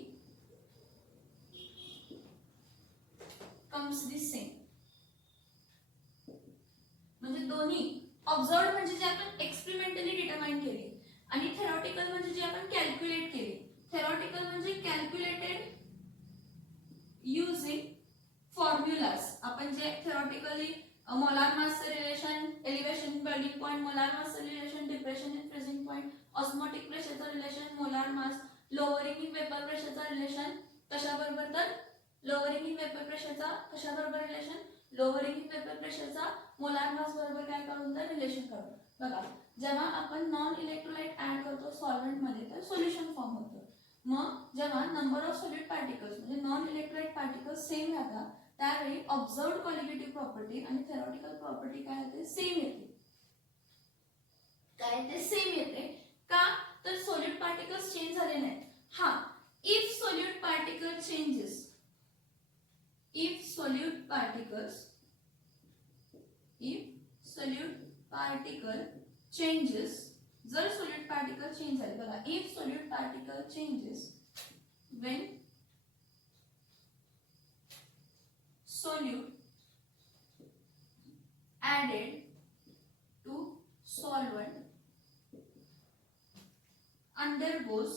comes the same. म्हणजे दोन्ही ऑब्झर्व्ड म्हणजे जे आपण एक्सपेरिमेंटली डिटरमाइन केली आणि थेरॉटिकल म्हणजे जे आपण कॅल्क्युलेट केली. थेरॉटिकल म्हणजे कॅल्क्युलेटेड युजिंग फॉर्म्युलाज. आपण जे थेरॉटिकली मोलार मासचं relation, elevation boiling point, molar मासचं relation, depression in freezing point, osmotic प्रेशरचं molar mass. Lowering in vapour प्रेशरचा रिलेशन कशाबरोबर, तर लोअरिंग इन वेपर प्रेशरचा कशाबरोबर रिलेशन, लोअरिंग इन वेपर प्रेशरचा मोलार मास बरोबर काय करून तर रिलेशन करून. बघा जेव्हा आपण नॉन इलेक्ट्रोलाइट ऍड करतो सॉल्व्हेंट मध्ये तर सोल्युशन फॉर्म होतो. मग जेव्हा नंबर ऑफ सॉलिड पार्टिकल्स म्हणजे नॉन इलेक्ट्रोलाइट पार्टिकल्स सेम राहतात त्यावेळी ऑब्झर्व्ड कॉलिगेटिव्ह प्रॉपर्टी आणि थेरॉटिकल प्रॉपर्टी काय होते, सेम येते. काय ते सेम येते का, तर सॉलिड पार्टिकल्स चेंज झाले नाहीत. हा, if solid particle changes, if solid particle changes, जर सॉलिड पार्टिकल चेंज झाले. बघा if solid particle changes when solute added to solvent undergoes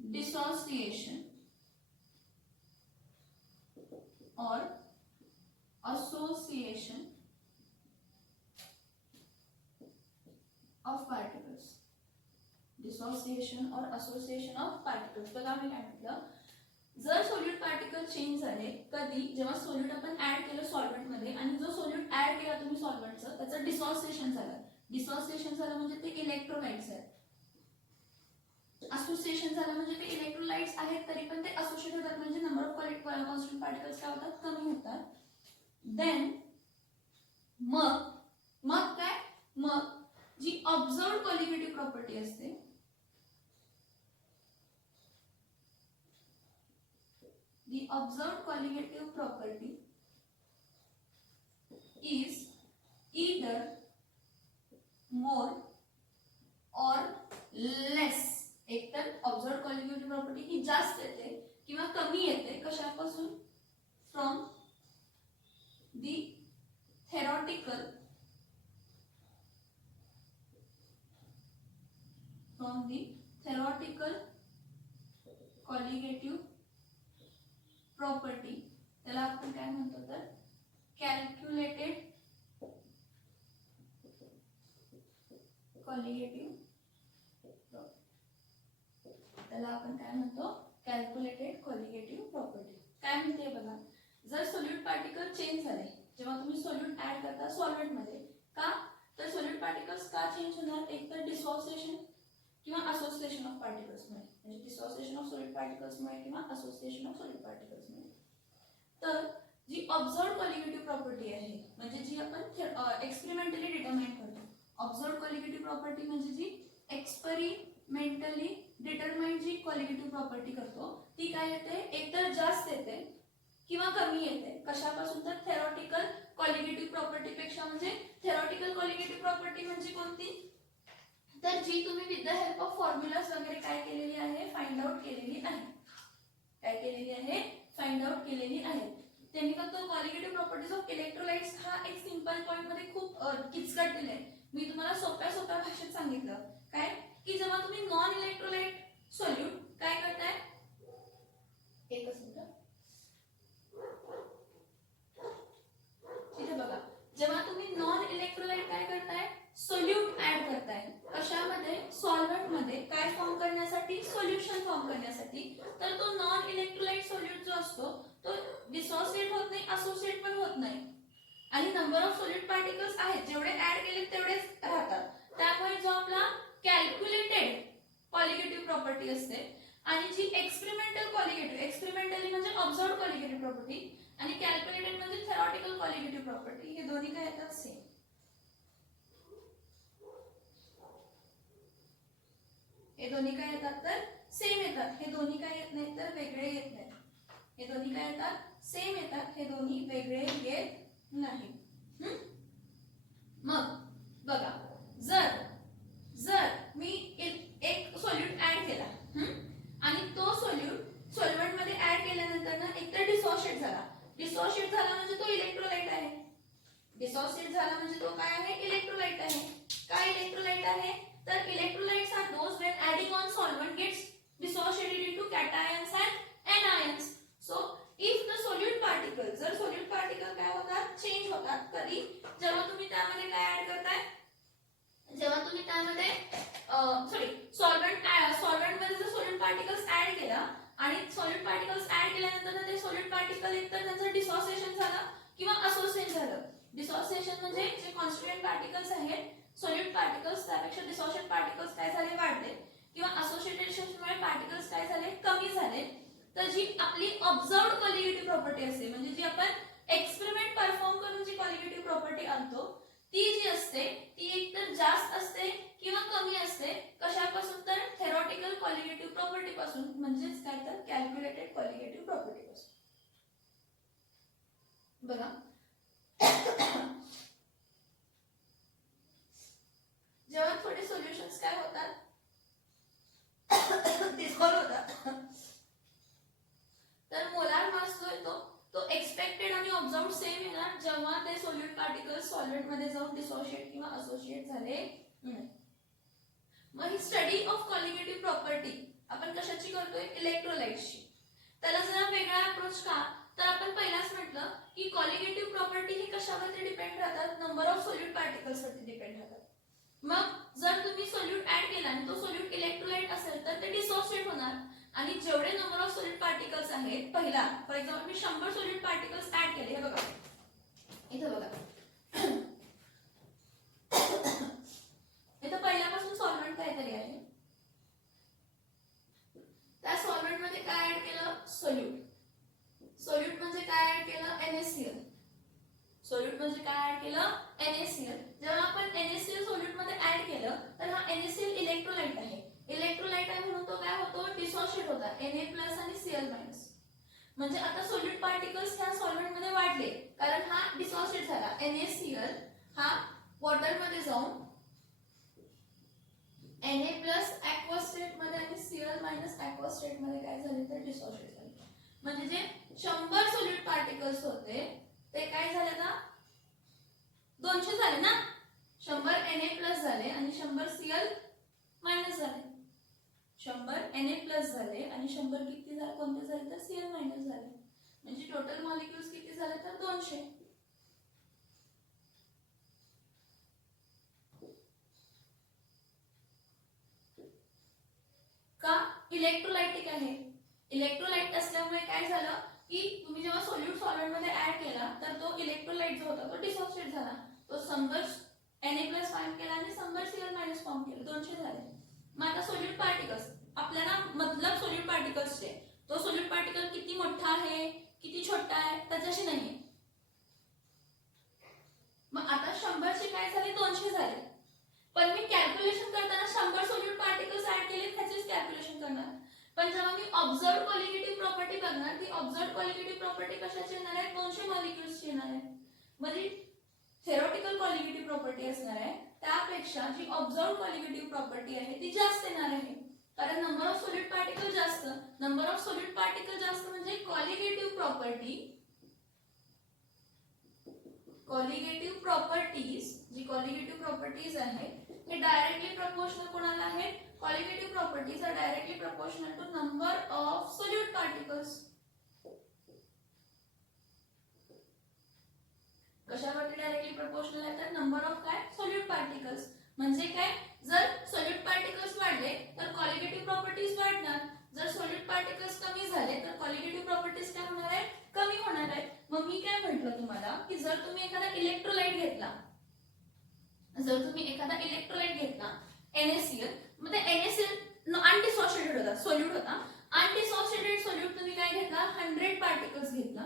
dissociation or association of particles. Dissociation or association of particles. बघा मी काय म्हटलं, जर solute particle change झाले कधी, जेव्हा सोल्यूट आपण ऍड केलं सॉल्व्हेंट मध्ये आणि जो सोल्यूट ऍड केला तुम्ही सॉल्व्हेंटचं त्याचं डिसॉसिएशन झालं. डिसॉसिएशन झालं म्हणजे ते इलेक्ट्रोलाइट्स आहेत. असोसिएशन झालं म्हणजे ते इलेक्ट्रोलाइट्स आहेत तरी पण ते असोसिएट होतात म्हणजे नंबर ऑफ कॉन्स्टंट पार्टिकल्स काय होतात, कमी होतात. देन मग काय, मग जी ऑब्झर्व्ड कॉलिगेटिव्ह प्रॉपर्टी असते, the observed colligative property is either more or less. एकतर ऑब्झर्व्ड कॉलिगेटिव्ह प्रॉपर्टी ही जास्त येते किंवा कमी येते कशापासून, from the theoretical colligative property, त्याला आपण काय म्हणतो तर कॅल्क्युलेटेड कॉलिगेटिव्ह, त्याला आपण काय म्हणतो कॅल्क्युलेटेड कॉलिगेटिव्ह प्रॉपर्टी. काय म्हणते बघा, जर सोल्यूट पार्टिकल चेंज झाले जेव्हा तुम्ही सोल्यूट ऍड करता सॉल्व्हेंट मध्ये, का तर सोल्यूट पार्टिकल्स का चेंज होणार, एक तर डिसॉसिएशन किंवा असोसिएशन ऑफ पार्टिकल्स मुळे, म्हणजे डिसॉसिएशन ऑफ सॉलिड पार्टिकल्स मुळे किंवा असोसिएशन ऑफ सॉलिड पार्टिकल्स मुळे. तर जी ऑब्झर्व्ड कॉलिगेटिव्ह प्रॉपर्टी आहे म्हणजे जी आपण एक्सपेरिमेंटली डिटरमाइन करतो, ऑब्झर्व्ड कॉलिगेटिव्ह प्रॉपर्टी म्हणजे जी एक्सपेरिमेंटली डिटरमाइन जी कॉलिगेटिव्ह प्रॉपर्टी करतो ती काय येते, एकतर जास्त येते किंवा कमी येते. कशापासून तर थेरॉटिकल कॉलिगेटिव्ह प्रॉपर्टी पेक्षा. म्हणजे थेरॉटिकल कॉलिगेटिव्ह प्रॉपर्टी म्हणजे कोणती, तर जी तुम्ही with the help of formulas वगैरे काय केलेली आहे, फाइंड आउट केलेली आहे. काय केलेली आहे, फाइंड आउट केलेली आहे. त्यांनी फक्त कॉलिगेटिव्ह प्रॉपर्टीज ऑफ इलेक्ट्रोलाइट्स हा एक सिंपल पॉइंट मध्ये खूप किचकट दिले. मी तुम्हाला सोप्या भाषेत सांगितलं काय की जेव्हा तुम्ही नॉन इलेक्ट्रोलाइट सोल्यूट काय करताय, एकच मिनिट इथे बघा, जेव्हा तुम्ही नॉन इलेक्ट्रोलाइट काय करताय, सोल्यूट ऍड करताय कशामध्ये, सॉल्व्हेंट मध्ये, काय फॉर्म करण्यासाठी, सोल्युशन फॉर्म करण्यासाठी. तर तो नॉन इलेक्ट्रोलाइट सोल्यूट जो असतो तो डिसॉसिएट होत नाही, असोसिएट पण होत नाही आणि नंबर ऑफ सॉलिड पार्टिकल्स आहेत जेवढे ऍड केले तेवढेच राहतात. त्यामुळे जो आपला कॅल्क्युलेटेड कॉलिगेटिव्ह प्रॉपर्टी असते आणि जी एक्सपेरिमेंटल कॉलिगेटिव्ह, एक्सपेरिमेंटली म्हणजे ऑब्झर्व्ड कॉलिगेटिव्ह प्रॉपर्टी आणि कॅल्क्युलेटेड म्हणजे थेरॉटिकल कॉलिगेटिव्ह प्रॉपर्टी, हे दोन्ही काय येतात, सेम. हे दोन्ही काय येतात तर सेम येतात. हे दोन्ही काय येत नाहीत तर वेगळे येत नाहीत. हे दोन्ही काय येतात, सेम येतात. हे दोन्ही वेगळे येत नाही. मग बघा, जर मी एक सोल्यूट ऍड केला आणि तो सोल्यूट सॉल्व्हेंट मध्ये ऍड केल्यानंतर ना एकतर डिसॉसिएट झाला. डिसॉसिएट झाला म्हणजे तो इलेक्ट्रोलाइट आहे. डिसॉसिएट झाला म्हणजे तो काय आहे, इलेक्ट्रोलाइट आहे. काय इलेक्ट्रोलाइट आहे, तर electrolytes are those when adding on solvent gets dissociated into cations and anions. So if the solute particle, जर solute particle काय होतात, चेंज होतात कधी, जेव्हा तुम्ही त्यामध्ये काय ऍड करताय, जेव्हा तुम्ही त्यामध्ये सॉरी आणि सॉलिड पार्टिकल्स ऍड केल्यानंतर ते सॉलिड पार्टिकल एकतर त्यांचं डिसोसिएशन झालं किंवा असोसिएट झालं. डिसोसिएशन म्हणजे जे कॉन्स्टिट्यूएंट पार्टिकल्स आहेत सॉलिड पार्टिकल्स त्यापेक्षा डिसोसिएट पार्टिकल्स काय झाले वाढले किंवा असोसिएटेशनमुळे पार्टिकल्स काय झाले कमी झाले. तर जी आपली ऑब्झर्व्ड कॉलिगेटिव्ह प्रॉपर्टी असते म्हणजे जी आपण एक्सपेरिमेंट परफॉर्म करून जी कॉलिगेटिव्ह प्रॉपर्टी आणतो ती जी असते ती एकतर जास्त असते किंवा कमी असते. कशापासून तर थेरॉटिकल कॉलिगेटिव्ह प्रॉपर्टी पासून म्हणजेच काय तर कॅल्क्युलेटेड कॉलिगेटिव्ह प्रॉपर्टी पासून. बघा जेव्हा थोडे सोल्युशन्स काय होतात डिसॉल्व होतात तर मोलार मास जो येतो तो एक्सपेक्टेड आणि ऑब्झर्व्ड सेम येणार जेव्हा ते सॉलिड पार्टिकल्स सॉलिड मध्ये जाऊन डिसोसिएट किंवा असोसिएट झाले. मग ही स्टडी ऑफ कॉलिगेटिव्ह प्रॉपर्टी आपण कशाची करतोय इलेक्ट्रोलाइट्सची. त्याला जरा वेगळा अप्रोच का तर आपण पहिलाच म्हटलं की कॉलिगेटिव्ह प्रॉपर्टी ही कशावरती डिपेंड राहतात नंबर ऑफ सॉलिड पार्टिकल्स वरती डिपेंड राहतात. मग जर तुम्ही सोल्यूट ऍड केला आणि तो सोल्यूट इलेक्ट्रोलाइट असेल तर ते डिसोसिएट होणार आणि जेवढे नंबर ऑफ सॉलिड पार्टिकल्स आहेत पहिला फॉर एक्झाम्पल मी 100 सॉलिड पार्टिकल्स ऍड केले हे बघा इथं बघा इथं पहिल्यापासून सॉल्व्हेंट काहीतरी आहे त्या सॉल्व्हेंट मध्ये काय ऍड केलं सोल्यूट. सोल्यूट म्हणजे काय ऍड केलं NaCl. सोल्यूट म्हणजे काय ऍड केलं NaCl. जेव्हा आपण NaCl सोल्यूट मध्ये ऍड केलं तर हा NaCl इलेक्ट्रोलाइट आहे. इलेक्ट्रोलाइट आहे म्हणून तो काय होतो डिसोसिएट होता Na+ आणि Cl-. म्हणजे आता सॉलिड पार्टिकल्स ह्या सॉल्व्हेंट मध्ये वाढले कारण हा डिसोसिएट झाला. NaCl हा वॉटर मध्ये जाऊन Na+ aqueous स्टेट मध्ये आणि Cl- aqueous स्टेट मध्ये काय झाले तर डिसोसिएट झाले. म्हणजे जे 100 सॉलिड पार्टिकल्स होते ते काय झाले ना 200 झाले ना 100 Na+ झाले आणि 100 Cl- झाले. 100 Na+ झाले आणि 100 किती झाले कोणते झाले तर Cl- झाले. म्हणजे टोटल मॉलिक्युल्स किती झाले तर 200. का इलेक्ट्रोलाइटिक आहे. इलेक्ट्रोलाइट असल्यामुळे काय झालं की तुम्ही जेव्हा सोल्यूट सॉल्व्हेंट मध्ये ऍड केला तर तो इलेक्ट्रोलाइट जो होता तो डिसोसिएट झाला. तो 100 Na+ फॉर्म केला आणि 100 Cl- फॉर्म केले 200 झाले. मग आता सोल्यूट पार्टिकल्स आपल्याला मतलब सोल्यूट पार्टिकल्सचे तो सोल्यूट पार्टिकल किती मोठा आहे किती छोटा आहे त्याच्याशी नाहीये. मग आता 100 चे काय झाले 200 झाले पण मी कॅल्क्युलेशन करताना 100 सोल्यूट पार्टिकल्स ऍड केले त्याचेच कॅल्क्युलेशन करणार. पण जेव्हा मी ऑब्झर्व्ड कॉलिगेटिव्ह प्रॉपर्टी बघणार ती ऑब्झर्व्ड कॉलिगेटिव्ह प्रॉपर्टी कशाची येणार आहे 200 मॉलिक्युल्सची येणार आहे. म्हणजे थेरॉटिकल कॉलिगेटिव्ह प्रॉपर्टी असणार आहे त्यापेक्षा जी ऑब्झर्व्ड कॉलिगेटिव्ह प्रॉपर्टी आहे ती जास्त येणार आहे कारण नंबर ऑफ सॉलिड पार्टिकल जास्त. नंबर ऑफ सॉलिड पार्टिकल जास्त म्हणजे कॉलिगेटिव्ह प्रॉपर्टीज जी कॉलिगेटिव्ह प्रॉपर्टीज आहेत हे डायरेक्टली प्रपोर्शनल कोणाला आहेत colligative properties are directly proportional to number of solid particles. कशावरती डायरेक्टली प्रपोर्शनल आहे तर नंबर ऑफ काय सॉलिड पार्टिकल्स. म्हणजे काय जर सॉलिड पार्टिकल्स वाढले तर कॉलिगेटिव्ह प्रॉपर्टीज वाढणार. जर सॉलिड पार्टिकल्स कमी झाले तर कॉलिगेटिव्ह प्रॉपर्टीज काय होणार आहे कमी होणार आहे. मग मी काय म्हटलं तुम्हाला की जर तुम्ही एखादा इलेक्ट्रोलाइट घेतला NaCl मग ते NaCl अनडिसोसिएटेड होता सोल्यूट होता. अनडिसोसिएटेड सोल्यूट तुम्ही काय घेतला 100 पार्टिकल्स घेतला.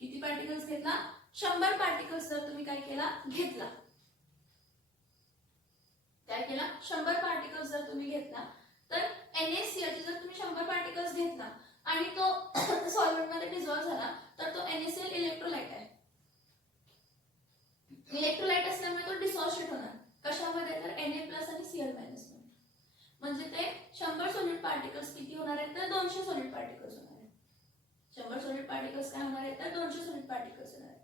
किती पार्टिकल्स घेतला 100 पार्टिकल्स जर तुम्ही काय केला घेतला काय केला 100 पार्टिकल्स जर तुम्ही घेतला तर NaCl जर तुम्ही 100 पार्टिकल्स घेतला आणि तो सॉल्व्हेंट मध्ये डिसॉल्व्ह झाला तर तो NaCl इलेक्ट्रोलाइट आहे. इलेक्ट्रोलाइट असल्यामुळे तो डिसोसिएट होणार कशामध्ये तर Na+ आणि Cl- म्हणजे ते 100 सॉलिड पार्टिकल्स किती होणार आहेत तर 200 सॉलिड पार्टिकल्स होणार आहेत. 100 सॉलिड पार्टिकल्स काय होणार आहेत तर 200 सॉलिड पार्टिकल्स होणार आहेत.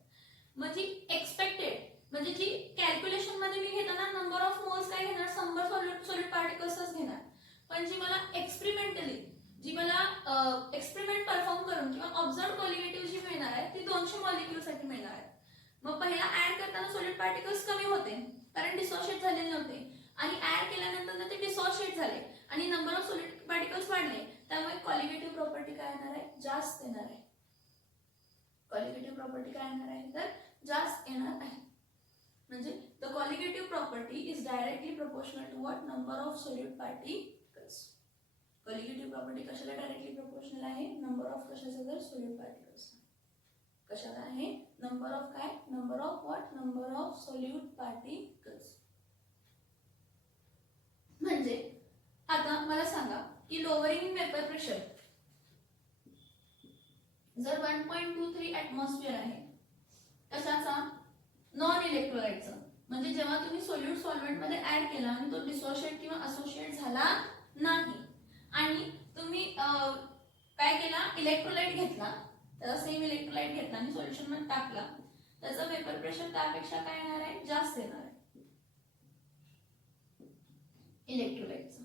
म्हणजे एक्सपेक्टेड म्हणजे जी कॅल्क्युलेशन मध्ये मी घेताना नंबर ऑफ मोल्स काय घेणार 100 सॉलिड पार्टिकल्सच घेणार. पण जी मला एक्सपेरिमेंटली जी मला एक्सपेरिमेंट परफॉर्म करून किंवा ऑब्झर्व्ड कॉलिगेटिव्ह जी मिळणार आहे ती 200 मॉलिक्युल साठी मिळणार आहे. मग पहिला ऍड करताना सॉलिड पार्टिकल्स कमी होते कारण डिसोसिएट झालेले नव्हते आणि ऍड केल्यानंतर ते डिसोसिएट झाले आणि नंबर ऑफ सॉलिड पार्टिकल्स वाढले त्यामुळे कॉलिगेटिव्ह प्रॉपर्टी काय येणार आहे, जास्त येणार आहे. कॉलिगेटिव्ह प्रॉपर्टी काय येणार आहे तर जास्त येणार आहे. म्हणजे the colligative property is directly proportional to what, number of solute particles. Colligative property कशाला डायरेक्टली प्रोपोर्शनल आहे, नंबर ऑफ कशाचा तर सोल्यूट पार्टिकल्स. कशाला आहे, नंबर ऑफ काय, number of what, number of solute particles. म्हणजे आता मला सांगा की लोअरिंग इन वेपर प्रेशर जर 1.23 ऍटमॉस्फिअर आहे कशाचा, नॉन इलेक्ट्रोलाइटचा. म्हणजे जेव्हा तुम्ही सोल्यूट सॉल्व्हेंट मध्ये ऍड केला आणि तो डिसोशिएट किंवा असोसिएट झाला नाही आणि तुम्ही काय केला, इलेक्ट्रोलाइट घेतला, त्याचा सेम इलेक्ट्रोलाइट घेतला आणि सोल्युशन मध्ये टाकला, त्याचा वेपर प्रेशर त्यापेक्षा काय येणार आहे, जास्त येणार आहे इलेक्ट्रोलाइटचा.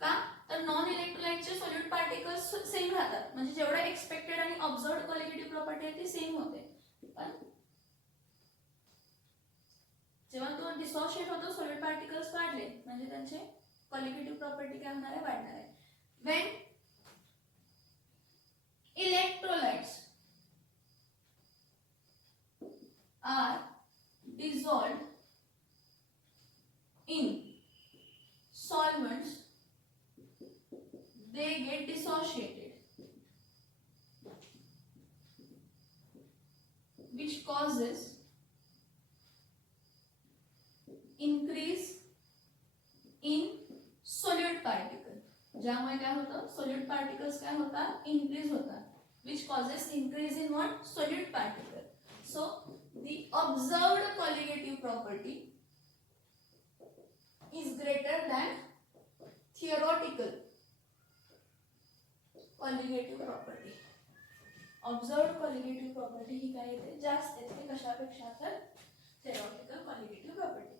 का तर नॉन इलेक्ट्रोलाइटचे सोल्यूट पार्टिकल्स सेम राहतात, म्हणजे जेवढं एक्सपेक्टेड आणि ऑब्झर्व्ड कॉलिगेटिव्ह प्रॉपर्टी आहे ती सेम होते. पण जेव्हा तो डिसोशिएट होतो सोल्यूट पार्टिकल्स वाढले म्हणजे त्यांचे कॉलिगेटिव्ह प्रॉपर्टी काय होणार आहे, वाढणार आहे. When electrolytes are dissolved in solvents they get dissociated, which causes increase in solute particle. ज्यामुळे काय होतं, solute particles काय होतात, increase होतात, which causes increase in what, solute particle. So the observed colligative property is greater than theoretical colligative property. Observed colligative property ही काय येते, जास्त येते कशापेक्षा तर theoretical colligative property.